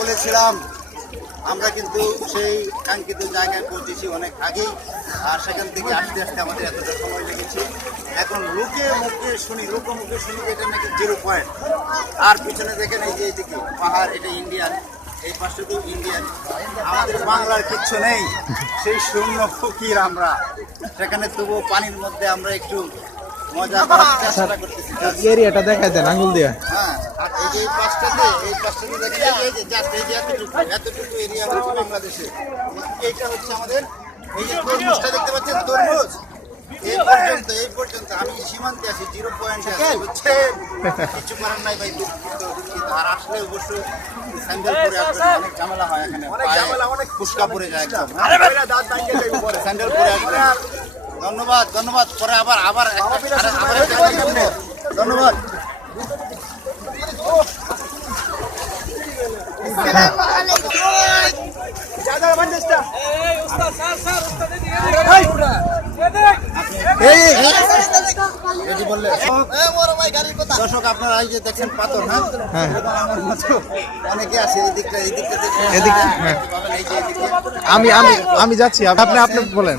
বলেছিলাম আমরা কিন্তু সেই কাঙ্ক্ষিত জায়গায় পৌঁছেছি অনেক আগেই, আর সেখান থেকে আসতে আসতে আমাদের এতটা সময় লেগেছে। এখন লোকমুখে শুনি এটা নাকি 0 পয়েন্ট। আর পিছনে দেখেন এই যে এইদিকে পাহাড়, এটা ইন্ডিয়ান, এই পাশটাতেও ইন্ডিয়ান। আমাদের বাংলার কিচ্ছু নেই, সেই শূন্য ফকির আমরা। সেখানে তবুও পানির মধ্যে আমরা একটু মজা করার চেষ্টা করতেছি। এরিয়াটা দেখাই দেন আঙ্গুল দিয়ে। হ্যাঁ, আর এই যে এই পাশটাতে দেখেন, এই যে জাস্ট এই যে এতটুকু এরিয়া হচ্ছে বাংলাদেশে। এইটা হচ্ছে আমাদের, এই যে তরমুজটা দেখতে পাচ্ছেন, তরমুজ এই পর্যন্ত আমি সীমান্তে আছি, 0 পয়েন্টে আছি, বুঝছেন? কিছু করার নাই ভাই, দুঃখিত। আর আসলে অবশ্যই স্যান্ডেল পরে আসবেন, অনেক ঝামেলা হয় এখানে, অনেক ফুসকা পরে যায় একদম। স্যান্ডেল পরে আসবেন। ধন্যবাদ। পরে আবার ধন্যবাদ। দর্শক আপনারা এই যে দেখছেন পাথর, হ্যাঁ, আমার মতো অনেকে আছে এই দিকটা আমি যাচ্ছি, আপনি বলেন।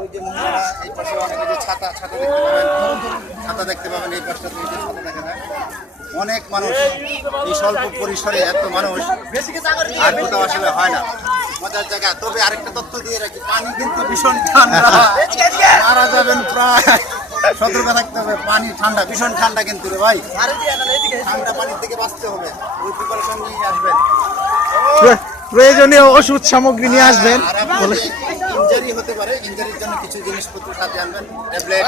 ওই যে মহিলারা এই পাশে অনেকে যে ছাতা দেখতে পাবেন, এই পাশটা থেকে ছাতা দেখা যায়। অনেক মানুষ, এই স্বল্প পরিসরে এত মানুষ আর কোথাও আসলে হয় না, মজার জায়গা। তবে আরেকটা তথ্য দিয়ে রাখি, পানি কিন্তু ভীষণ ঠান্ডা, মারা যাবেন প্রায়, সতর্ক থাকতে হবে। পানি ঠান্ডা, ভীষণ ঠান্ডা কিন্তু রে ভাই, ঠান্ডা পানির থেকে বাঁচতে হবে, ওই প্রিপারেশন নিয়ে আসবেন। প্রয়োজনীয় ওষুধ সামগ্রী নিয়ে আসবেন। ইনজারি হতে পারে, ইনজারির জন্য কিছু জিনিসপত্র সাথে আনবেন, ট্যাবলেট।